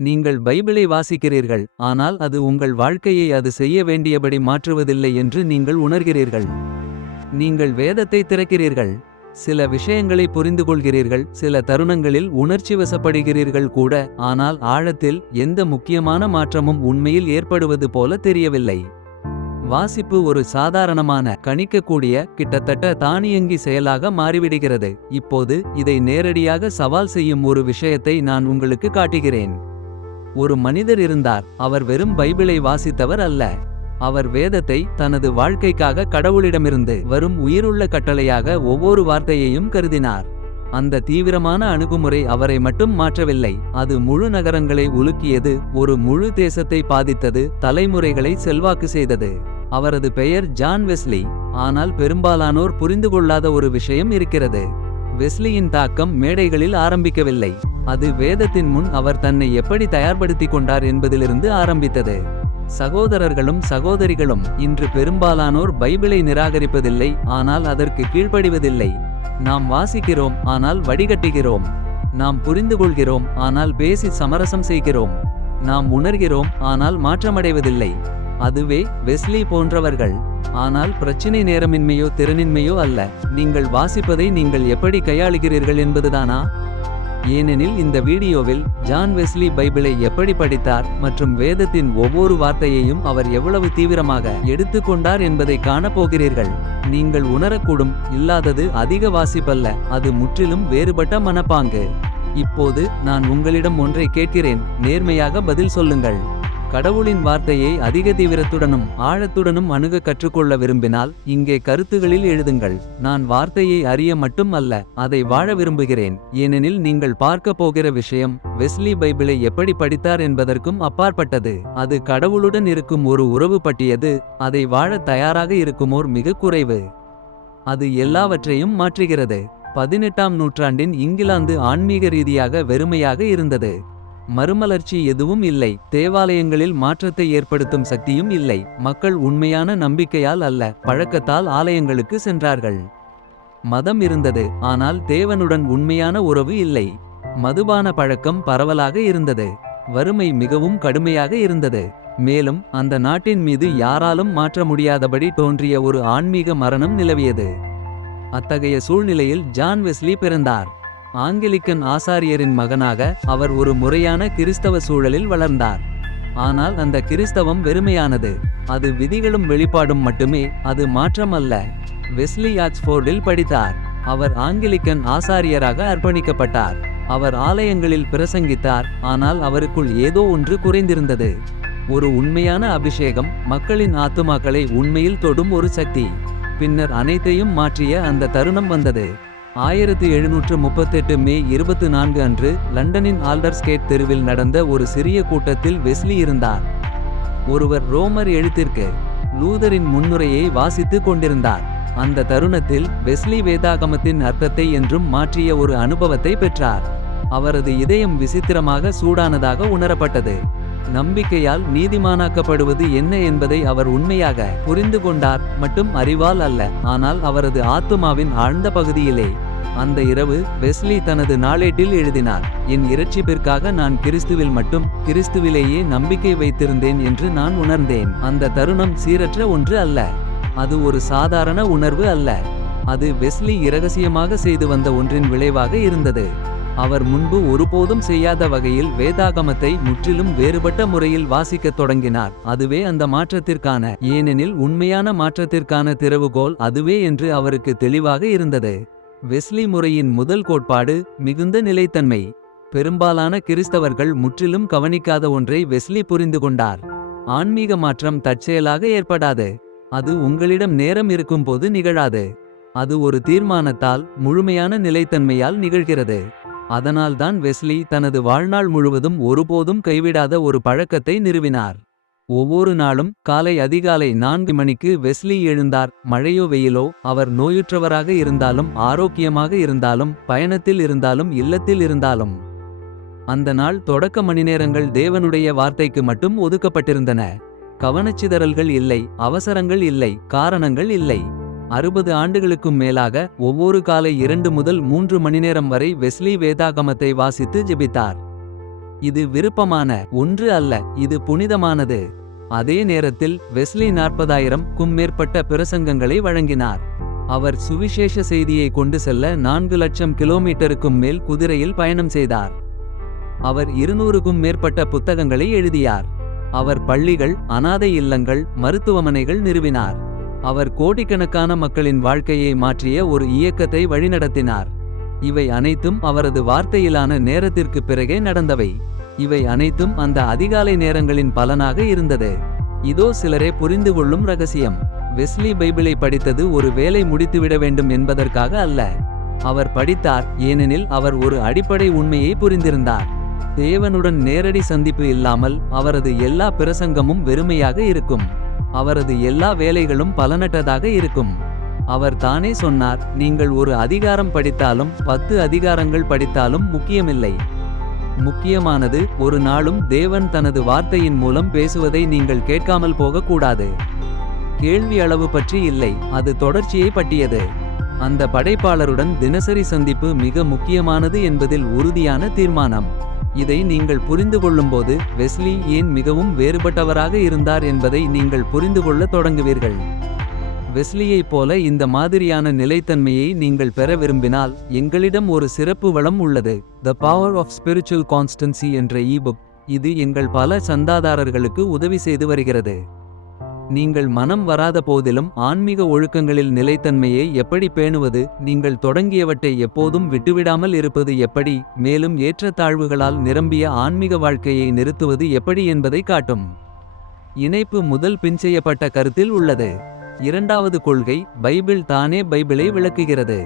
நீங்கள் பைபிளை வாசிக்கிறீர்கள், ஆனால் அது உங்கள் வாழ்க்கையை அது செய்ய வேண்டியபடி மாற்றுவதில்லை என்று நீங்கள் உணர்கிறீர்கள். நீங்கள் வேதத்தை திறக்கிறீர்கள். சில விஷயங்களை புரிந்துகொள்கிறீர்கள், சில தருணங்களில் உணர்ச்சிவசப்படுகிறீர்கள் கூட. ஆனால் ஆழத்தில் எந்த முக்கியமான மாற்றமும் உண்மையில் ஏற்படுவது போல தெரியவில்லை. வாசிப்பு ஒரு சாதாரணமான, கணிக்கக்கூடிய, கிட்டத்தட்ட தானியங்கி செயலாக மாறிவிடுகிறது. இப்போது இதை நேரடியாக சவால் செய்யும் ஒரு விஷயத்தை நான் உங்களுக்கு காட்டுகிறேன். ஒரு மனிதர் இருந்தார். அவர் வெறும் பைபிளை வாசித்தவர் அல்ல. அவர் வேதத்தை தனது வாழ்க்கைக்காக கடவுளிடமிருந்து வரும் உயிருள்ள கட்டளையாக ஒவ்வொரு வார்த்தையையும் கருதினார். அந்த தீவிரமான அணுகுமுறை அவரை மட்டும் மாற்றவில்லை, அது முழு நகரங்களை உலுக்கியது, ஒரு முழு தேசத்தை பாதித்தது, தலைமுறைகளை செல்வாக்கு செய்தது. அவரது பெயர் ஜான் வெஸ்லி. ஆனால் பெரும்பாலானோர் புரிந்துகொள்ளாத ஒரு விஷயம் இருக்கிறது. வெஸ்லியின் தாக்கம் மேடைகளில் ஆரம்பிக்கவில்லை. அது வேதத்தின் முன் அவர் தன்னை எப்படி தயார்படுத்திக் கொண்டார் என்பதிலிருந்து ஆரம்பித்தது. சகோதரர்களும் சகோதரிகளும், இன்று பெரும்பாலானோர் பைபிளை நிராகரிப்பதில்லை, ஆனால் அதற்கு கீழ்ப்படிவதில்லை. நாம் வாசிக்கிறோம், ஆனால் வடிகட்டுகிறோம். நாம் புரிந்துகொள்கிறோம், ஆனால் பேசி சமரசம் செய்கிறோம். நாம் உணர்கிறோம், ஆனால் மாற்றமடைவதில்லை. அதுவே வெஸ்லி போன்றவர்கள். ஆனால் பிரச்சினை நேரமின்மையோ திறனின்மையோ அல்ல, நீங்கள் வாசிப்பதை நீங்கள் எப்படி கையாளுகிறீர்கள் என்பதுதானா? ஏனெனில் இந்த வீடியோவில் ஜான் வெஸ்லி பைபிளை எப்படி படித்தார் மற்றும் வேதத்தின் ஒவ்வொரு வார்த்தையையும் அவர் எவ்வளவு தீவிரமாக எடுத்துக்கொண்டார் என்பதை காணப்போகிறீர்கள். நீங்கள் உணரக்கூடும், இல்லாதது அதிக வாசிப்பல்ல, அது முற்றிலும் வேறுபட்ட மனப்பாங்கு. இப்போது நான் உங்களிடம் ஒன்றை கேட்கிறேன், நேர்மையாக பதில் சொல்லுங்கள். கடவுளின் வார்த்தையை அதிக தீவிரத்துடனும் ஆழத்துடனும் அணுக கற்றுக்கொள்ள விரும்பினால் இங்கே கருத்துகளில் எழுதுங்கள். நான் வார்த்தையை அறிய மட்டும் அல்ல, அதை வாழ விரும்புகிறேன். ஏனெனில் நீங்கள் பார்க்க போகிற விஷயம் வெஸ்லி பைபிளை எப்படி படித்தார் என்பதற்கும் அப்பாற்பட்டது. அது கடவுளுடன் இருக்கும் ஒரு உறவு பற்றியது. அதை வாழ தயாராக இருக்குமோர் மிக குறைவு. அது எல்லாவற்றையும் மாற்றுகிறது. 18ஆம் நூற்றாண்டின் இங்கிலாந்து ஆன்மீக ரீதியாக வெறுமையாக இருந்தது. மறுமலர்ச்சி எதுவும் இல்லை. தேவாலயங்களில் மாற்றத்தை ஏற்படுத்தும் சக்தியும் இல்லை. மக்கள் உண்மையான நம்பிக்கையால் அல்ல, பழக்கத்தால் ஆலயங்களுக்கு சென்றார்கள். மதம் இருந்தது, ஆனால் தேவனுடன் உண்மையான உறவு இல்லை. மதுபான பழக்கம் பரவலாக இருந்தது. வறுமை மிகவும் கடுமையாக இருந்தது. மேலும் அந்த நாட்டின் மீது யாராலும் மாற்ற முடியாதபடி தோன்றிய ஒரு ஆன்மீக மரணம் நிலவியது. அத்தகைய சூழ்நிலையில் ஜான் வெஸ்லி பிறந்தார். ஆங்கிலிக்கன் ஆசாரியரின் மகனாக அவர் ஒரு முறையான கிறிஸ்தவ சூழலில் வளர்ந்தார். ஆனால் அந்த கிறிஸ்தவம் வெறுமையானது. அது விதிகளும் வெளிப்பாடும் மட்டுமே, அது மாற்றம் அல்ல. வெஸ்லி ஆக்ஸ்போர்டில் படித்தார். அவர் ஆங்கிலிக்கன் ஆசாரியராக அர்ப்பணிக்கப்பட்டார். அவர் ஆலயங்களில் பிரசங்கித்தார், ஆனால் அவருக்குள் ஏதோ ஒன்று குறைந்திருந்தது. ஒரு உண்மையான அபிஷேகம், மக்களின் ஆத்துமாக்களை உண்மையில் தொடும் ஒரு சக்தி. பின்னர் அனைத்தையும் மாற்றிய அந்த தருணம் வந்தது. 1738 மே 24 அன்று லண்டனின் ஆல்டர்ஸ்கேட் தெருவில் நடந்த ஒரு சிறிய கூட்டத்தில் வெஸ்லி இருந்தார். ஒருவர் ரோமர் எழுத்திற்கு லூதரின் முன்னுரையை வாசித்துக் கொண்டிருந்தார். அந்த தருணத்தில் வெஸ்லி வேதாகமத்தின் அர்த்தத்தை என்றும் மாற்றிய ஒரு அனுபவத்தை பெற்றார். அவரது இதயம் விசித்திரமாக சூடானதாக உணரப்பட்டது. நம்பிக்கையால் நீதிமானாக்கப்படுவது என்ன என்பதை அவர் உண்மையாக புரிந்து கொண்டார், மட்டும் அறிவால் அல்ல, ஆனால் அவரது ஆத்துமாவின் ஆழ்ந்த பகுதியிலே. அந்த இரவு வெஸ்லி தனது நாளேட்டில் எழுதினார், என் இரட்சிப்பிற்காக நான் கிறிஸ்துவில் மட்டும், கிறிஸ்துவிலேயே நம்பிக்கை வைத்திருந்தேன் என்று நான் உணர்ந்தேன். அந்த தருணம் சீரற்ற ஒன்று அல்ல. அது ஒரு சாதாரண உணர்வு அல்ல. அது வெஸ்லி இரகசியமாக செய்து வந்த ஒன்றின் விளைவாக இருந்தது. அவர் முன்பு ஒருபோதும் செய்யாத வகையில் வேதாகமத்தை முற்றிலும் வேறுபட்ட முறையில் வாசிக்கத் தொடங்கினார். அதுவே அந்த மாற்றத்திற்கான, ஏனெனில் உண்மையான மாற்றத்திற்கான திறவுகோல் அதுவே என்று அவருக்கு தெளிவாக இருந்தது. வெஸ்லி முறையின் முதல் கோட்பாடு மிகுந்த நிலைத்தன்மை. பெரும்பாலான கிறிஸ்தவர்கள் முற்றிலும் கவனிக்காத ஒன்றை வெஸ்லி புரிந்து கொண்டார். ஆன்மீக மாற்றம் தற்செயலாக ஏற்படாது. அது உங்களிடம் நேரம் இருக்கும்போது நிகழாது. அது ஒரு தீர்மானத்தால், முழுமையான நிலைத்தன்மையால் நிகழ்கிறது. அதனால்தான் வெஸ்லி தனது வாழ்நாள் முழுவதும் ஒருபோதும் கைவிடாத ஒரு பழக்கத்தை நிறுவினார். ஒவ்வொரு நாளும் காலை அதிகாலை 4 மணிக்கு வெஸ்லி எழுந்தார். மழையோ வெயிலோ, அவர் நோயுற்றவராக இருந்தாலும் ஆரோக்கியமாக இருந்தாலும், பயணத்தில் இருந்தாலும் இல்லத்தில் இருந்தாலும். அந்த நாள் தொடக்க மணிநேரங்கள் தேவனுடைய வார்த்தைக்கு மட்டும் ஒதுக்கப்பட்டிருந்தன. கவனச்சிதறல்கள் இல்லை, அவசரங்கள் இல்லை, காரணங்கள் இல்லை. 60 ஆண்டுகளுக்கும் மேலாக ஒவ்வொரு காலை 2 முதல் 3 மணிநேரம் வரை வெஸ்லி வேதாகமத்தை வாசித்து ஜெபித்தார். இது விருப்பமான ஒன்று அல்ல, இது புனிதமானது. அதே நேரத்தில் வெஸ்லி 40,000க்கும் மேற்பட்ட பிரசங்கங்களை வழங்கினார். அவர் சுவிசேஷ செய்தியை கொண்டு செல்ல 4 லட்சம் கிலோமீட்டருக்கும் மேல் குதிரையில் பயணம் செய்தார். அவர் 200க்கும் மேற்பட்ட புத்தகங்களை எழுதியார். அவர் பள்ளிகள், அனாதை இல்லங்கள், மருத்துவமனைகள் நிறுவினார். அவர் கோடிக்கணக்கான மக்களின் வாழ்க்கையை மாற்றிய ஒரு இயக்கத்தை வழிநடத்தினார். இவை அனைத்தும் அவரது வார்த்தையிலான நேரத்திற்கு பிறகே நடந்தவை. இவை அனைத்தும் அந்த அதிகாலை நேரங்களின் பலனாக இருந்தது. இதோ சிலரே புரிந்து கொள்ளும் ரகசியம். வெஸ்லி பைபிளை படித்தது ஒரு வேலை முடித்துவிட வேண்டும் என்பதற்காக அல்ல. அவர் படித்தார் ஏனெனில் அவர் ஒரு அடிப்படை உண்மையை புரிந்திருந்தார். தேவனுடன் நேரடி சந்திப்பு இல்லாமல் அவரது எல்லா பிரசங்கமும் வெறுமையாக இருக்கும். அவரது எல்லா வேலைகளும் பலனற்றதாக இருக்கும். அவர் தானே சொன்னார், நீங்கள் ஒரு அதிகாரம் படித்தாலும் 10 அதிகாரங்கள் படித்தாலும் முக்கியமில்லை. முக்கியமானது, ஒரு நாளும் தேவன் தனது வார்த்தையின் மூலம் பேசுவதை நீங்கள் கேட்காமல் போகக்கூடாது. கேள்வி அளவு பற்றி இல்லை, அது தொடர்ச்சியை பற்றியது. அந்த படைப்பாளருடன் தினசரி சந்திப்பு மிக முக்கியமானது என்பதில் உறுதியான தீர்மானம். இதை நீங்கள் புரிந்து கொள்ளும்போது வெஸ்லி ஏன் மிகவும் வேறுபட்டவராக இருந்தார் என்பதை நீங்கள் புரிந்து கொள்ளத் தொடங்குவீர்கள். வெஸ்லியைப் போல இந்த மாதிரியான நிலைத்தன்மையை நீங்கள் பெற விரும்பினால் எங்களிடம் ஒரு சிறப்பு வளம் உள்ளது. The power of spiritual constancy என்ற ஈபுக். இது எங்கள் பல சந்தாதாரர்களுக்கு உதவி செய்து வருகிறது. நீங்கள் மனம் வராத போதிலும் ஆன்மீக ஒழுக்கங்களில் நிலைத்தன்மையை எப்படி பேணுவது, நீங்கள் தொடங்கியவற்றை எப்போதும் விட்டுவிடாமல் இருப்பது எப்படி, மேலும் ஏற்றத்தாழ்வுகளால் நிரம்பிய ஆன்மீக வாழ்க்கையை நிறுத்துவது எப்படி என்பதை காட்டும். இணைப்பு முதல் பின் செய்யப்பட்ட கருத்தில் உள்ளது. இரண்டாவது கொள்கை, பைபிள் தானே பைபிளை விளக்குகிறது.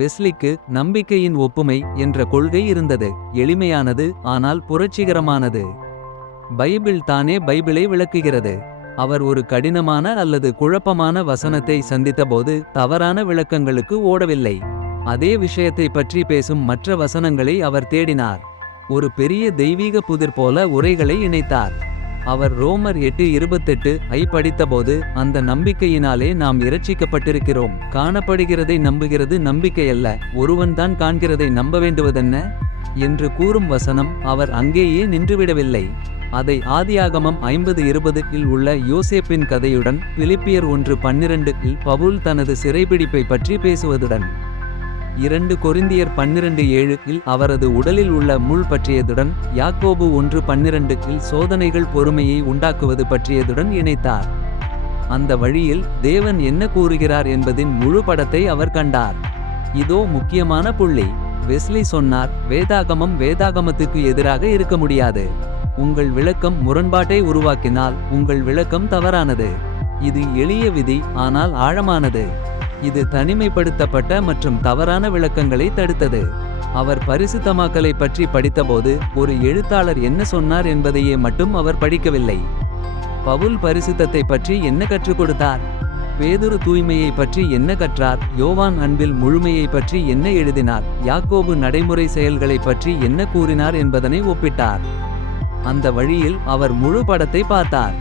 வெஸ்லிக்கு நம்பிக்கையின் ஒப்புமை என்ற கொள்கை இருந்தது. எளிமையானது ஆனால் புரட்சிகரமானது. பைபிள் தானே பைபிளை விளக்குகிறது. அவர் ஒரு கடினமான அல்லது குழப்பமான வசனத்தை சந்தித்தபோது தவறான விளக்கங்களுக்கு ஓடவில்லை. அதே விஷயத்தை பற்றி பேசும் மற்ற வசனங்களை அவர் தேடினார். ஒரு பெரிய தெய்வீக புதிர் போல உரைகளை இணைத்தார். அவர் ரோமர் 8:28 ஐ படித்தபோது, அந்த நம்பிக்கையினாலே நாம் இரட்சிக்கப்பட்டிருக்கிறோம். காணப்படுகிறதை நம்புகிறது நம்பிக்கையல்ல, ஒருவன்தான் காண்கிறதை நம்ப வேண்டுவதென்ன என்று கூறும் வசனம் அவர் அங்கேயே நின்றுவிடவில்லை. அதை ஆதியாகமம் 50:20 இல் உள்ள யோசேப்பின் கதையுடன், பிலிப்பியர் 1:12 இல் பவுல் தனது சிறைபிடிப்பை பற்றி பேசுவதுடன், 2 கொரிந்தியர் 12:7 இல் அவரது உடலில் உள்ள முள் பற்றியதுடன், யாக்கோபு 1:12 இல் சோதனைகள் பொறுமையை உண்டாக்குவது பற்றியதுடன் இணைத்தார். அந்த வழியில் தேவன் என்ன கூறுகிறார் என்பதின் முழு படத்தை அவர் கண்டார். இதோ முக்கியமான புள்ளி. வெஸ்லி சொன்னார், வேதாகமம் வேதாகமத்துக்கு எதிராக இருக்க முடியாது. உங்கள் விளக்கம் முரண்பாட்டை உருவாக்கினால் உங்கள் விளக்கம் தவறானது. இது எளிய விதி ஆனால் ஆழமானது. இது தனிமைப்படுத்தப்பட்ட மற்றும் தவறான விளக்கங்களை தடுத்தது. அவர் பரிசுத்தமாக்கலை பற்றி படித்தபோது ஒரு எழுத்தாளர் என்ன சொன்னார் என்பதையே மட்டும் அவர் படிக்கவில்லை. பவுல் பரிசுத்தத்தை பற்றி என்ன கற்றுக் கொடுத்தார்? பேதுரு தூய்மையை பற்றி என்ன கற்றார்? யோவான் அன்பில் முழுமையை பற்றி என்ன எழுதினார்? யாக்கோபு நடைமுறை செயல்களை பற்றி என்ன கூறினார் என்பதனை ஒப்பிட்டார். அந்த வழியில் அவர் முழு படத்தை பார்த்தார்.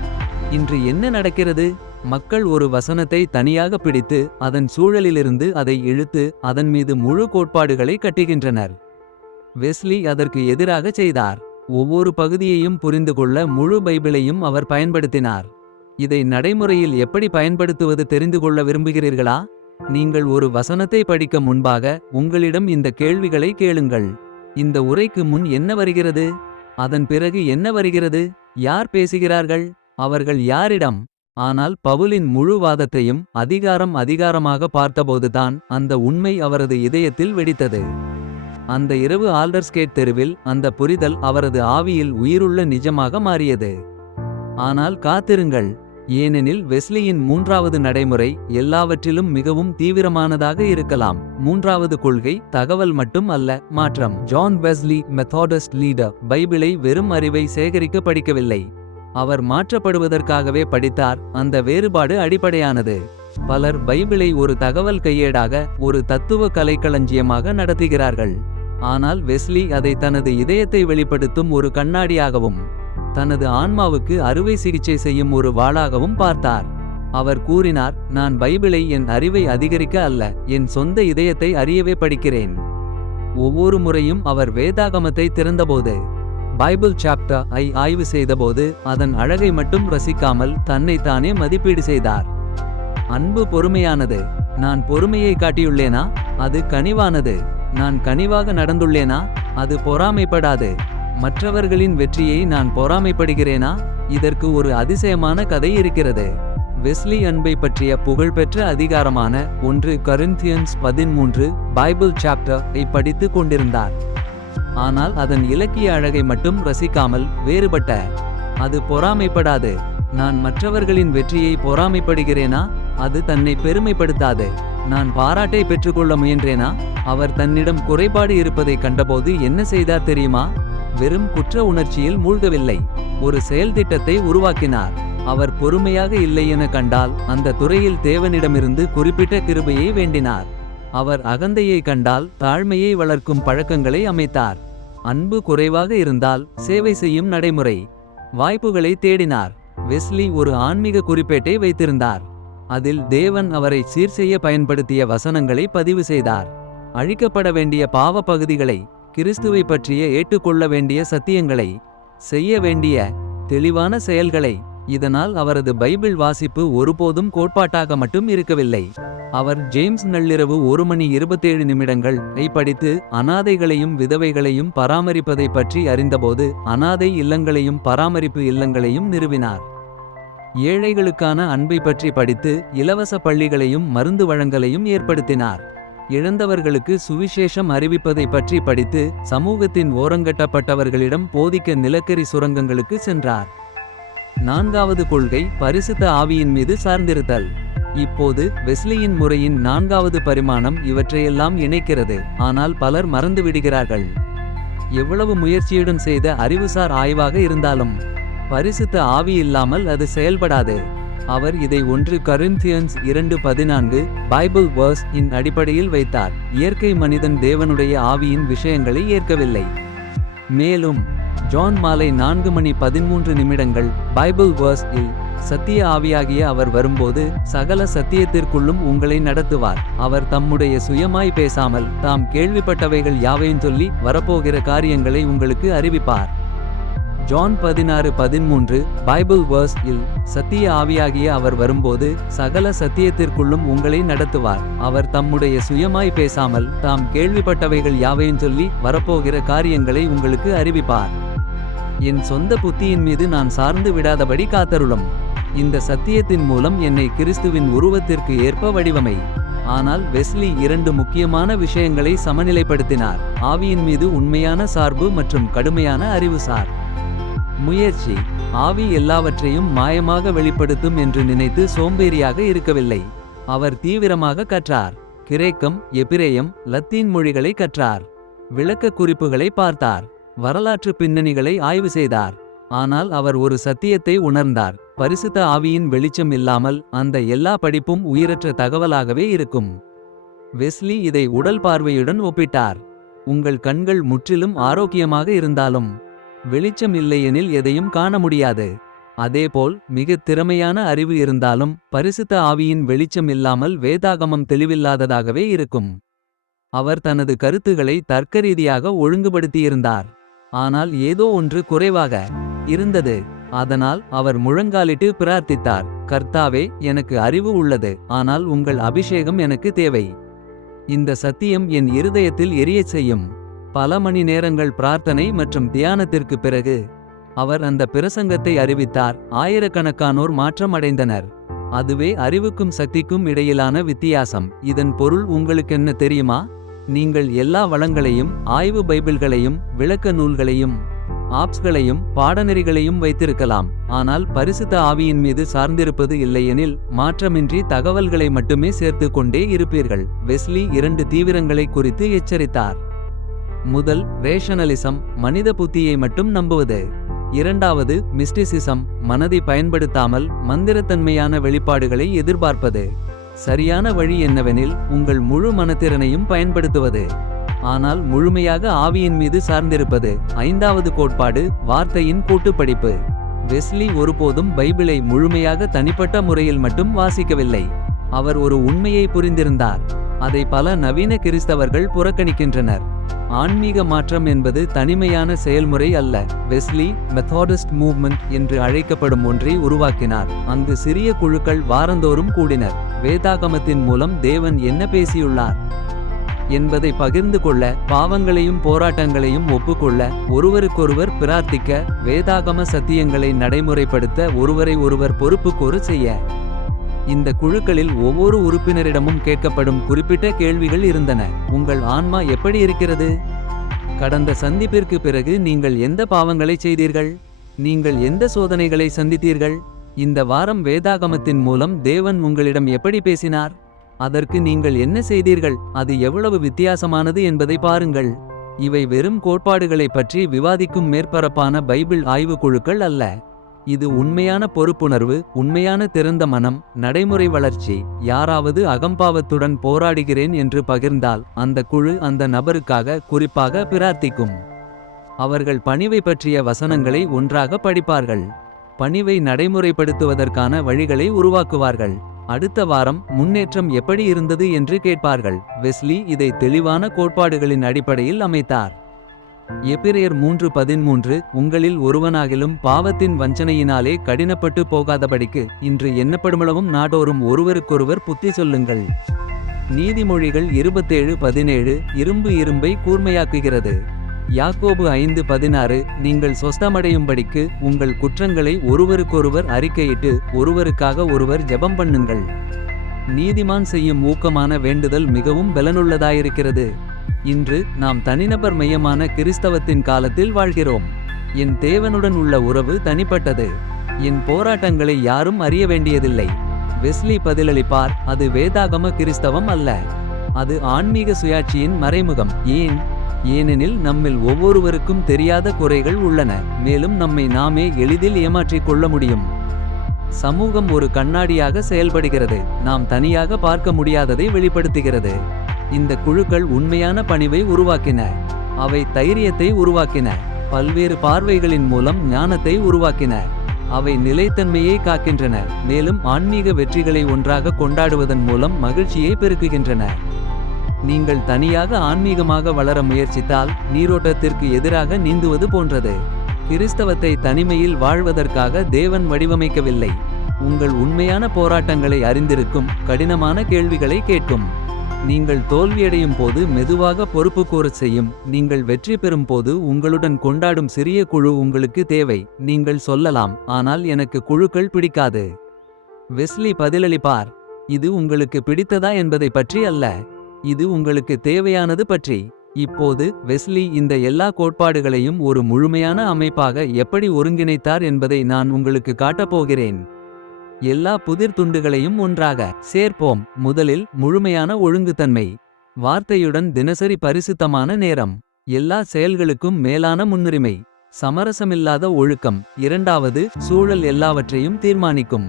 இன்று என்ன நடக்கிறது? மக்கள் ஒரு வசனத்தை தனியாக பிடித்து அதன் சூழலிலிருந்து அதை இழுத்து அதன் மீது முழு கோட்பாடுகளை கட்டுகின்றனர். வெஸ்லி அதற்கு எதிராக செய்தார். ஒவ்வொரு பகுதியையும் புரிந்து கொள்ள முழு பைபிளையும் அவர் பயன்படுத்தினார். இதை நடைமுறையில் எப்படி பயன்படுத்துவது தெரிந்து கொள்ள விரும்புகிறீர்களா? நீங்கள் ஒரு வசனத்தை படிக்க முன்பாக உங்களிடம் இந்த கேள்விகளை கேளுங்கள். இந்த உரைக்கு முன் என்ன வருகிறது? அதன் பிறகு என்ன வருகிறது? யார் பேசுகிறார்கள்? அவர்கள் யாரிடம்? ஆனால் பவுலின் முழு வாதத்தையும் அதிகாரமாக பார்த்தபோதுதான் அந்த உண்மை அவரது இதயத்தில் வெடித்தது. அந்த இரவு ஆல்டர்ஸ்கேட் தெருவில் அந்த புரிதல் அவரது ஆவியில் உயிருள்ள நிஜமாக மாறியது. ஆனால் காத்திருங்கள், ஏனெனில் வெஸ்லியின் மூன்றாவது நடைமுறை எல்லாவற்றிலும் மிகவும் தீவிரமானதாக இருக்கலாம். மூன்றாவது கொள்கை தகவல் மட்டும் அல்ல, மாற்றம். ஜான் வெஸ்லி, மெத்தாடிஸ்ட் லீடர், பைபிளை வெறும் அறிவை சேகரிக்க படிக்கவில்லை. அவர் மாற்றப்படுவதற்காகவே படித்தார். அந்த வேறுபாடு அடிப்படையானது. பலர் பைபிளை ஒரு தகவல் கையேடாக, ஒரு தத்துவ கலைக்களஞ்சியமாக நடத்துகிறார்கள். ஆனால் வெஸ்லி அதை தனது இதயத்தை வெளிப்படுத்தும் ஒரு கண்ணாடியாகவும் தனது ஆன்மாவுக்கு அறுவை சிகிச்சை செய்யும் ஒரு வாளாகவும் பார்த்தார். அவர் கூறினார், நான் பைபிளை என் அறிவை அதிகரிக்க அல்ல, என் சொந்த இதயத்தை அறியவே படிக்கிறேன். ஒவ்வொரு முறையும் அவர் வேதாகமத்தை திறந்தபோது பைபிள் சாப்டர் ஐ ஆய்வு செய்தபோது அதன் அழகை மட்டும் ரசிக்காமல் தன்னை தானே மதிப்பீடு செய்தார். அன்பு பொறுமையானது. நான் பொறுமையை காட்டியுள்ளேனா? அது கனிவானது. நான் கனிவாக நடந்துள்ளேனா? அது பொறாமைப்படாது. மற்றவர்களின் வெற்றியை நான் பொறாமைப்படுகிறேனா? இதற்கு ஒரு அதிசயமான கதை இருக்கிறது. வெஸ்லி அன்பை பற்றிய புகழ்பெற்ற அதிகாரமான 1 கொரிந்தியன்ஸ் 13 பைபிள் சாப்டர் ஐ படித்து கொண்டிருந்தார். ஆனால் அதன் இலக்கிய அழகை மட்டும் ரசிக்காமல் வேறுபட்ட. அது பொறாமைப்படாது. நான் மற்றவர்களின் வெற்றியை பொறாமைப்படுகிறேனா? அது தன்னை பெருமைப்படுத்தாது. நான் பாராட்டை பெற்றுக்கொள்ள முயன்றேனா? அவர் தன்னிடம் குறைபாடு இருப்பதை கண்டபோது என்ன செய்தார் தெரியுமா? வெறும் குற்ற உணர்ச்சியில் மூழ்கவில்லை. ஒரு செயல்திட்டத்தை உருவாக்கினார். அவர் பொறுமையாக இல்லை என கண்டால் அந்த துறையில் தேவனிடமிருந்து குறிப்பிட்ட கிருபையை வேண்டினார். அவர் அகந்தையை கண்டால் தாழ்மையை வளர்க்கும் பழக்கங்களை அமைத்தார். அன்பு குறைவாக இருந்தால் சேவை செய்யும் நடைமுறை. வாய்ப்புகளை தேடினார். வெஸ்லி ஒரு ஆன்மீக குறிப்பேட்டை வைத்திருந்தார். அதில் தேவன் அவரை சீர்செய்ய பயன்படுத்திய வசனங்களை பதிவு செய்தார். அழிக்கப்பட வேண்டிய பாவ பகுதிகளை, கிறிஸ்துவை பற்றிய ஏற்றுக்கொள்ள வேண்டிய சத்தியங்களை, செய்ய வேண்டிய தெளிவான செயல்களை. இதனால் அவரது பைபிள் வாசிப்பு ஒருபோதும் கோட்பாட்டாக மட்டும் இருக்கவில்லை. அவர் ஜேம்ஸ் நள்ளிரவு 1:27 ஐ படித்து அனாதைகளையும் விதவைகளையும் பராமரிப்பதை பற்றி அறிந்தபோது அனாதை இல்லங்களையும் பராமரிப்பு இல்லங்களையும் நிறுவினார். ஏழைகளுக்கான அன்பை பற்றி படித்து இலவச பள்ளிகளையும் மருந்து வழங்கலையும் ஏற்படுத்தினார். இழந்தவர்களுக்கு சுவிசேஷம் அறிவிப்பதை பற்றி படித்து சமூகத்தின் ஓரங்கட்டப்பட்டவர்களிடம் போதிக்க நிலக்கரி சுரங்கங்களுக்கு சென்றார். 4வது கொள்கை பரிசுத்த ஆவியின் மீது சார்ந்திருத்தல். இப்போது வெஸ்லியின் முறையின் 4வது பரிமாணம் இவற்றையெல்லாம் இணைக்கிறது. ஆனால் பலர் மறந்துவிடுகிறார்கள். எவ்வளவு முயற்சியுடன் செய்த அறிவுசார் ஆய்வாக இருந்தாலும் பரிசுத்த ஆவி இல்லாமல் அது செயல்படாது. அவர் இதை 1 கொரிந்தியன்ஸ் 2:14 பைபிள் வேர்ஸ் இன் அடிப்படையில் வைத்தார். இயற்கை மனிதன் தேவனுடைய ஆவியின் விஷயங்களை ஏற்கவில்லை. மேலும் ஜான் மாலை 4:13 பைபிள் வேர்ஸ் இல் சத்திய ஆவியாகிய அவர் வரும்போது சகல சத்தியத்திற்குள்ளும் உங்களை நடத்துவார். அவர் தம்முடைய சுயமாய் பேசாமல் தாம் கேள்விப்பட்டவைகள் யாவையும் சொல்லி வரப்போகிற காரியங்களை உங்களுக்கு அறிவிப்பார். ஜான் 16:13 பைபிள் வேர்ஸ் இல் சத்திய ஆவியாகிய அவர் வரும்போது சகல சத்தியத்திற்குள்ளும் உங்களை நடத்துவார். அவர் தம்முடைய சுயமாய் பேசாமல் தாம் கேள்விப்பட்டவைகள் யாவையும் சொல்லி வரப்போகிற காரியங்களை உங்களுக்கு அறிவிப்பார். என் சொந்த புத்தியின் மீது நான் சார்ந்து விடாதபடி காத்தருளும். இந்த சத்தியத்தின் மூலம் என்னை கிறிஸ்துவின் உருவத்திற்கு ஏற்ப வடிவமை. ஆனால் வெஸ்லி 2 முக்கியமான விஷயங்களை சமநிலைப்படுத்தினார். ஆவியின் மீது உண்மையான சார்பு மற்றும் கடுமையான அறிவுசார் முயற்சி. ஆவி எல்லாவற்றையும் மாயமாக வெளிப்படுத்தும் என்று நினைத்து சோம்பேறியாக இருக்கவில்லை. அவர் தீவிரமாக கற்றார். கிரேக்கம், எபிரேயம், லத்தீன் மொழிகளை கற்றார். விளக்க குறிப்புகளை பார்த்தார். வரலாற்று பின்னணிகளை ஆய்வு செய்தார். ஆனால் அவர் ஒரு சத்தியத்தை உணர்ந்தார். பரிசுத்த ஆவியின் வெளிச்சம் இல்லாமல் அந்த எல்லா படிப்பும் உயிரற்ற தகவலாகவே இருக்கும். வெஸ்லி இதை உடல் பார்வையுடன் ஒப்பிட்டார். உங்கள் கண்கள் முற்றிலும் ஆரோக்கியமாக இருந்தாலும் வெளிச்சம் இல்லையெனில் எதையும் காண முடியாது. அதேபோல் மிகத் திறமையான அறிவு இருந்தாலும் பரிசுத்த ஆவியின் வெளிச்சம் இல்லாமல் வேதாகமம் தெளிவில்லாததாகவே இருக்கும். அவர் தனது கருத்துக்களை தர்க்கரீதியாக ஒழுங்குபடுத்தியிருந்தார். ஆனால் ஏதோ ஒன்று குறைவாக இருந்தது. அதனால் அவர் முழங்காலிட்டு பிரார்த்தித்தார். கர்த்தாவே, எனக்கு அறிவு உள்ளது, ஆனால் உங்கள் அபிஷேகம் எனக்கு தேவை. இந்த சத்தியம் என் இருதயத்தில் எரியச் செய்யும். பல மணி நேரங்கள் பிரார்த்தனை மற்றும் தியானத்திற்கு பிறகு அவர் அந்த பிரசங்கத்தை அறிவித்தார். ஆயிரக்கணக்கானோர் மாற்றம் அடைந்தனர். அதுவே அறிவுக்கும் சக்திக்கும் இடையிலான வித்தியாசம். இதன் பொருள் உங்களுக்கென்ன தெரியுமா? நீங்கள் எல்லா வளங்களையும், ஆய்வு பைபிள்களையும், விளக்க நூல்களையும், ஆப்ஸ்களையும் பாடநெறிகளையும் வைத்திருக்கலாம். ஆனால் பரிசுத்த ஆவியின் மீது சார்ந்திருப்பது இல்லையெனில் மாற்றமின்றி தகவல்களை மட்டுமே சேர்த்து கொண்டே இருப்பீர்கள். வெஸ்லி 2 தீவிரங்களை குறித்து எச்சரித்தார். முதல், ரேஷனலிசம், மனித புத்தியை மட்டும் நம்புவது. இரண்டாவது, மிஸ்டிசிசம், மனதை பயன்படுத்தாமல் மந்திரத்தன்மையான வெளிப்பாடுகளை எதிர்பார்ப்பது. சரியான வழி என்னவெனில் உங்கள் முழு மனத்திறனையும் பயன்படுத்துவது, ஆனால் முழுமையாக ஆவியின் மீது சார்ந்திருப்பது. 5வது கோட்பாடு, வார்த்தையின் கூட்டுப்படிப்பு. வெஸ்லி ஒருபோதும் பைபிளை முழுமையாக தனிப்பட்ட முறையில் மட்டும் வாசிக்கவில்லை. அவர் ஒரு உண்மையை புரிந்திருந்தார். அதை பல நவீன கிறிஸ்தவர்கள் புறக்கணிக்கின்றனர். ஆன்மீக மாற்றம் என்பது தனிமையான செயல்முறை அல்ல. வெஸ்லி மெத்தாடிஸ்ட் மூவ்மெண்ட் என்று அழைக்கப்படும் ஒன்றை உருவாக்கினார். அங்கு சிறிய குழுக்கள் வாரந்தோறும் கூடினர். வேதாகமத்தின் மூலம் தேவன் என்ன பேசியுள்ளார் என்பதை பகிர்ந்து கொள்ள, பாவங்களையும் போராட்டங்களையும் ஒப்புக்கொள்ள, ஒருவருக்கொருவர் பிரார்த்திக்க, வேதாகம சத்தியங்களை நடைமுறைப்படுத்த, ஒருவரை ஒருவர் பொறுப்புக்கூறு செய்ய. இந்த குழுக்களில் ஒவ்வொரு உறுப்பினரிடமும் கேட்கப்படும் குறிப்பிட்ட கேள்விகள் இருந்தன. உங்கள் ஆன்மா எப்படி இருக்கிறது? கடந்த சந்திப்பிற்கு பிறகு நீங்கள் எந்த பாவங்களை செய்தீர்கள்? நீங்கள் எந்த சோதனைகளை சந்தித்தீர்கள்? இந்த வாரம் வேதாகமத்தின் மூலம் தேவன் உங்களிடம் எப்படி பேசினார்? அதற்கு நீங்கள் என்ன செய்தீர்கள்? அது எவ்வளவு வித்தியாசமானது என்பதை பாருங்கள். இவை வெறும் கோட்பாடுகளை பற்றி விவாதிக்கும் மேற்பரப்பான பைபிள் ஆய்வு குழுக்கள் அல்ல. இது உண்மையான பொறுப்புணர்வு, உண்மையான திறந்த மனம், நடைமுறை வளர்ச்சி. யாராவது அகம்பாவத்துடன் போராடுகிறேன் என்று பகிர்ந்தால் அந்த குழு அந்த நபருக்காக குறிப்பாக பிரார்த்திக்கும். அவர்கள் பணிவை பற்றிய வசனங்களை ஒன்றாக படிப்பார்கள். பணிவை நடைமுறைப்படுத்துவதற்கான வழிகளை உருவாக்குவார்கள். அடுத்த வாரம் முன்னேற்றம் எப்படி இருந்தது என்று கேட்பார்கள். வெஸ்லி இதை தெளிவான கோட்பாடுகளின் அடிப்படையில் அமைத்தார். எபிரேயர் 3:13 உங்களில் ஒருவனாகிலும் பாவத்தின் வஞ்சனையினாலே கடினப்பட்டு போகாதபடிக்கு இன்று எண்ணப்படுமளவும் நாடோறும் ஒருவருக்கொருவர் புத்தி சொல்லுங்கள். நீதிமொழிகள் 27:17 இரும்பு இரும்பை கூர்மையாக்குகிறது. யாக்கோபு 5:16 நீங்கள் சொஸ்தமடையும்படிக்கு உங்கள் குற்றங்களை ஒருவருக்கொருவர் அறிக்கையிட்டு ஒருவருக்காக ஒருவர் ஜெபம் பண்ணுங்கள். நீதிமான் செய்யும் ஊக்கமான வேண்டுதல் மிகவும் பலனுள்ளதாயிருக்கிறது. இன்று நாம் தனிநபர் மையமான கிறிஸ்தவத்தின் காலத்தில் வாழ்கிறோம். என் தேவனுடன் உள்ள உறவு தனிப்பட்டது. என் போராட்டங்களை யாரும் அறிய வேண்டியதில்லை. வெஸ்லி பதிலளிப்பார், அது வேதாகம கிறிஸ்தவம் அல்ல. அது ஆன்மீக சுயாட்சியின் மறைமுகம். ஏனெனில் நம்மில் ஒவ்வொருவருக்கும் தெரியாத குறைகள் உள்ளன, மேலும் நம்மை நாமே எளிதில் ஏமாற்றிக் கொள்ள முடியும். சமூகம் ஒரு கண்ணாடியாக செயல்படுகிறது. நாம் தனியாக பார்க்க முடியாததை வெளிப்படுத்துகிறது. இந்த குழுக்கள் உண்மையான பணிவை உருவாக்கின. அவை தைரியத்தை உருவாக்கின. பல்வேறு பார்வைகளின் மூலம் ஞானத்தை உருவாக்கின. அவை நிலைத்தன்மையை காக்கின்றன, மேலும் ஆன்மீக வெற்றிகளை ஒன்றாக கொண்டாடுவதன் மூலம் மகிழ்ச்சியை பெருக்குகின்றன. நீங்கள் தனியாக ஆன்மீகமாக வளர முயற்சித்தால் நீரோட்டத்திற்கு எதிராக நீந்துவது போன்றது. கிறிஸ்தவத்தை தனிமையில் வாழ்வதற்காக தேவன் வடிவமைக்கவில்லை. உங்கள் உண்மையான போராட்டங்களை அறிந்திருக்கும், கடினமான கேள்விகளை கேட்கும். நீங்கள் தோல்வியடையும் போது மெதுவாக பொறுப்புக்கூறச் செய்யும். நீங்கள் வெற்றி பெறும் போது உங்களுடன் கொண்டாடும் சிறிய குழு உங்களுக்கு தேவை. நீங்கள் சொல்லலாம், ஆனால் எனக்கு குழுக்கள் பிடிக்காது. வெஸ்லி பதிலளிப்பார், இது உங்களுக்கு பிடித்ததா என்பதை பற்றி அல்ல, இது உங்களுக்கு தேவையானது பற்றி. இப்போது வெஸ்லி இந்த எல்லா கோட்பாடுகளையும் ஒரு முழுமையான அமைப்பாக எப்படி ஒருங்கிணைத்தார் என்பதை நான் உங்களுக்கு காட்டப்போகிறேன். எல்லா புதிர் துண்டுகளையும் ஒன்றாக சேர்ப்போம். முதலில் முழுமையான ஒழுங்குத்தன்மை. வார்த்தையுடன் தினசரி பரிசுத்தமான நேரம். எல்லா செயல்களுக்கும் மேலான முன்னுரிமை. சமரசமில்லாத ஒழுக்கம். இரண்டாவது, சூழல் எல்லாவற்றையும் தீர்மானிக்கும்.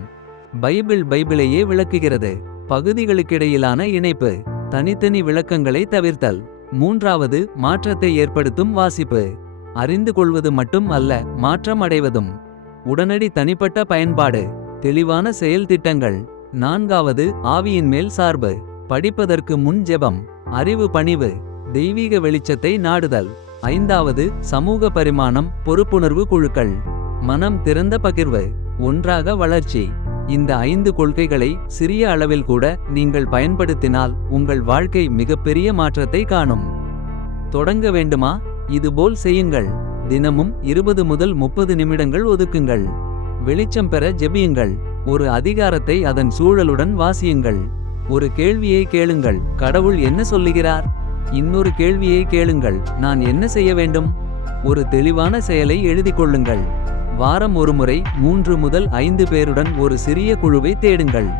பைபிளையே விளக்குகிறது. பகுதிகளுக்கிடையிலான இணைப்பு. தனித்தனி விளக்கங்களை தவிர்த்தல். மூன்றாவது, மாற்றத்தை ஏற்படுத்தும் வாசிப்பு. அறிந்து கொள்வது மட்டும் அல்ல, மாற்றம் அடைவதும். உடனடி தனிப்பட்ட பயன்பாடு. தெளிவான செயல் திட்டங்கள். நான்காவது, ஆவியின் மேல் சார்பு. படிப்பதற்கு முன் ஜெபம். அறிவு பணிவு. தெய்வீக வெளிச்சத்தை நாடுதல். ஐந்தாவது, சமூக பரிமாணம். பொறுப்புணர்வு குழுக்கள். மனம் திறந்த பகிர்வு. ஒன்றாக வளர்ச்சி. இந்த 5 கொள்கைகளை சிறிய அளவில் கூட நீங்கள் பயன்படுத்தினால் உங்கள் வாழ்க்கை மிகப்பெரிய மாற்றத்தை காணும். தொடங்க வேண்டுமா? இதுபோல் செய்யுங்கள். தினமும் 20 முதல் 30 நிமிடங்கள் ஒதுக்குங்கள். வெளிச்சம் பெற ஜெபியுங்கள். ஒரு அதிகாரத்தை அதன் சூழலுடன் வாசியுங்கள். ஒரு கேள்வியை கேளுங்கள், கடவுள் என்ன சொல்லுகிறார்? இன்னொரு கேள்வியை கேளுங்கள், நான் என்ன செய்ய வேண்டும்? ஒரு தெளிவான செயலை எழுதிக் கொள்ளுங்கள். வாரம் ஒருமுறை 3 முதல் 5 பேருடன் ஒரு சிறிய குழுவை தேடுங்கள்.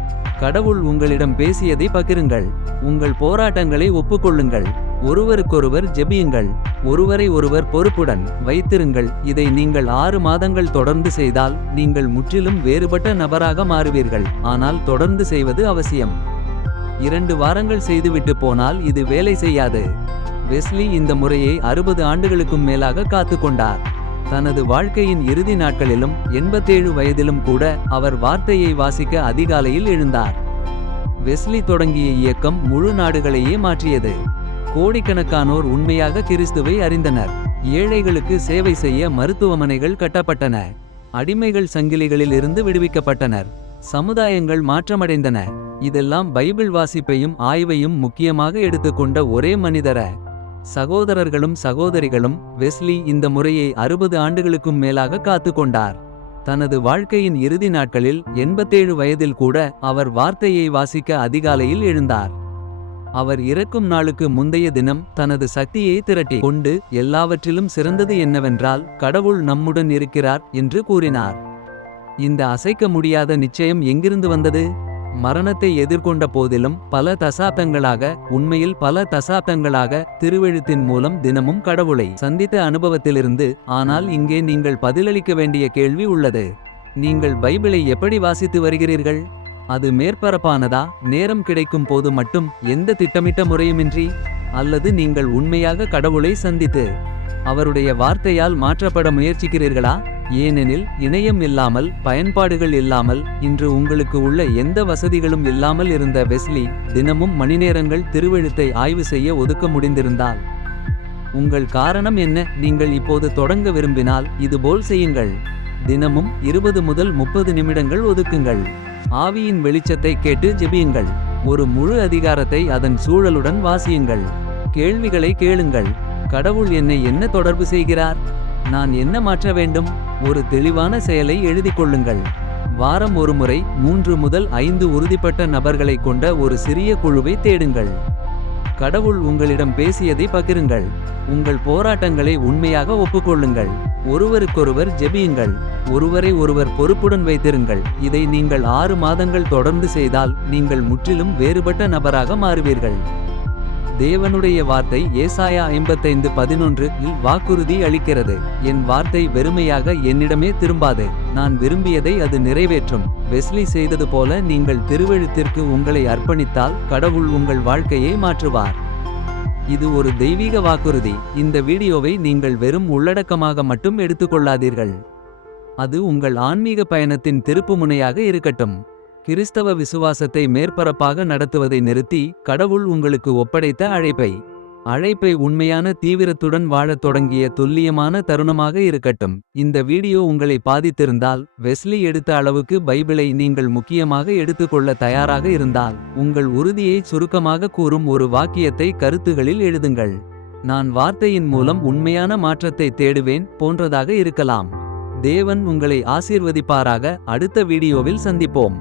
கடவுள் உங்களிடம் பேசியதை பகிருங்கள். உங்கள் போராட்டங்களை ஒப்புக்கொள்ளுங்கள். ஒருவருக்கொருவர் ஜெபியுங்கள். ஒருவரை ஒருவர் பொறுப்புடன் வைத்திருங்கள். இதை நீங்கள் 6 மாதங்கள் தொடர்ந்து செய்தால் நீங்கள் முற்றிலும் வேறுபட்ட நபராக மாறுவீர்கள். ஆனால் தொடர்ந்து செய்வது அவசியம். 2 வாரங்கள் செய்துவிட்டு போனால் இது வேலை செய்யாது. வெஸ்லி இந்த முறையை 60 ஆண்டுகளுக்கும் மேலாக காத்துக்கொண்டார். தனது வாழ்க்கையின் இறுதி நாட்களிலும் 87 வயதிலும் கூட அவர் வார்த்தையை வாசிக்க அதிகாலையில் எழுந்தார். வெஸ்லி தொடங்கிய இயக்கம் முழு நாடுகளையே மாற்றியது. கோடிக்கணக்கானோர் உண்மையாக கிறிஸ்துவை அறிந்தனர். ஏழைகளுக்கு சேவை செய்ய மருத்துவமனைகள் கட்டப்பட்டன. அடிமைகள் சங்கிலிகளில் இருந்து விடுவிக்கப்பட்டனர். சமுதாயங்கள் மாற்றமடைந்தன. இதெல்லாம் பைபிள் வாசிப்பையும் ஆய்வையும் முக்கியமாக எடுத்துக்கொண்ட ஒரே மனிதர. சகோதரர்களும் சகோதரிகளும், வெஸ்லி இந்த முறையை 60 ஆண்டுகளுக்கும் மேலாக காத்து கொண்டார். தனது வாழ்க்கையின் இறுதி நாட்களில் 87 வயதில் கூட அவர் வார்த்தையை வாசிக்க அதிகாலையில் எழுந்தார். அவர் இறக்கும் நாளுக்கு முந்தைய தினம் தனது சக்தியை திரட்டி கொண்டு எல்லாவற்றிலும் சிறந்தது என்னவென்றால் கடவுள் நம்முடன் இருக்கிறார் என்று கூறினார். இந்த அசைக்க முடியாத நிச்சயம் எங்கிருந்து வந்தது? மரணத்தை எதிர்கொண்ட போதிலும் பல தசாப்தங்களாக, உண்மையில் பல தசாப்தங்களாக திருவெழுத்தின் மூலம் தினமும் கடவுளை சந்தித்த அனுபவத்திலிருந்து. ஆனால் இங்கே நீங்கள் பதிலளிக்க வேண்டிய கேள்வி உள்ளது. நீங்கள் பைபிளை எப்படி வாசித்து வருகிறீர்கள்? அது மேற்பரப்பானதா, நேரம் கிடைக்கும் போது மட்டும், எந்த திட்டமிட்ட முறையுமின்றி? அல்லது நீங்கள் உண்மையாக கடவுளை சந்தித்து அவருடைய வார்த்தையால் மாற்றப்பட முயற்சிக்கிறீர்களா? ஏனெனில் இணையம் இல்லாமல், பயன்பாடுகள் இல்லாமல், இன்று உங்களுக்கு உள்ள எந்த வசதிகளும் இல்லாமல் இருந்த வெஸ்லி தினமும் மணிநேரங்கள் திருவெழுத்தை ஆய்வு செய்ய ஒதுக்க முடிந்திருந்தால் உங்கள் காரணம் என்ன? நீங்கள் இப்போது தொடங்க விரும்பினால் இதுபோல் செய்யுங்கள். தினமும் 20 முதல் 30 நிமிடங்கள் ஒதுக்குங்கள். ஆவியின் வெளிச்சத்தை கேட்டு ஜெபியுங்கள். ஒரு முழு அதிகாரத்தை அதன் சூழலுடன் வாசியுங்கள். கேள்விகளை கேளுங்கள். கடவுள் என்னை என்ன தொடர்பு செய்கிறார்? நான் என்ன மாற்ற வேண்டும்? ஒரு தெளிவான செயலை எழுதிக் கொள்ளுங்கள். வாரம் ஒருமுறை 3 முதல் 5 உறுதிப்பட்ட நபர்களை கொண்ட ஒரு சிறிய குழுவை தேடுங்கள். கடவுள் உங்களிடம் பேசியதை பகிருங்கள். உங்கள் போராட்டங்களை உண்மையாக ஒப்புக்கொள்ளுங்கள். ஒருவருக்கொருவர் ஜெபியுங்கள். ஒருவரை ஒருவர் பொறுப்புடன் வைத்திருங்கள். இதை நீங்கள் 6 மாதங்கள் தொடர்ந்து செய்தால் நீங்கள் முற்றிலும் வேறுபட்ட நபராக மாறுவீர்கள். தேவனுடைய வார்த்தை ஏசாயா 55:11 இல் வாக்குறுதி அளிக்கிறது. என் வார்த்தை வெறுமையாக என்னிடமே திரும்பாது, நான் விரும்பியதை அது நிறைவேற்றும். வெஸ்லி செய்தது போல நீங்கள் திருவெழுத்திற்கு உங்களை அர்ப்பணித்தால் கடவுள் உங்கள் வாழ்க்கையை மாற்றுவார். இது ஒரு தெய்வீக வாக்குறுதி. இந்த வீடியோவை நீங்கள் வெறும் உள்ளடக்கமாக மட்டும் எடுத்துக்கொள்ளாதீர்கள். அது உங்கள் ஆன்மீக பயணத்தின் திருப்புமுனையாக இருக்கட்டும். கிறிஸ்தவ விசுவாசத்தை மேற்பரப்பாக நடத்துவதை நிறுத்தி கடவுள் உங்களுக்கு ஒப்படைத்த அழைப்பை உண்மையான தீவிரத்துடன் வாழத் தொடங்கிய துல்லியமான தருணமாக இருக்கட்டும். இந்த வீடியோ உங்களை பாதித்திருந்தால், வெஸ்லி எடுத்த அளவுக்கு பைபிளை நீங்கள் முக்கியமாக எடுத்துக்கொள்ள தயாராக இருந்தால், உங்கள் உறுதியை சுருக்கமாக கூறும் ஒரு வாக்கியத்தை கருத்துகளில் எழுதுங்கள். நான் வார்த்தையின் மூலம் உண்மையான மாற்றத்தை தேடுவேன் போன்றதாக இருக்கலாம். தேவன் உங்களை ஆசீர்வதிப்பாராக. அடுத்த வீடியோவில் சந்திப்போம்.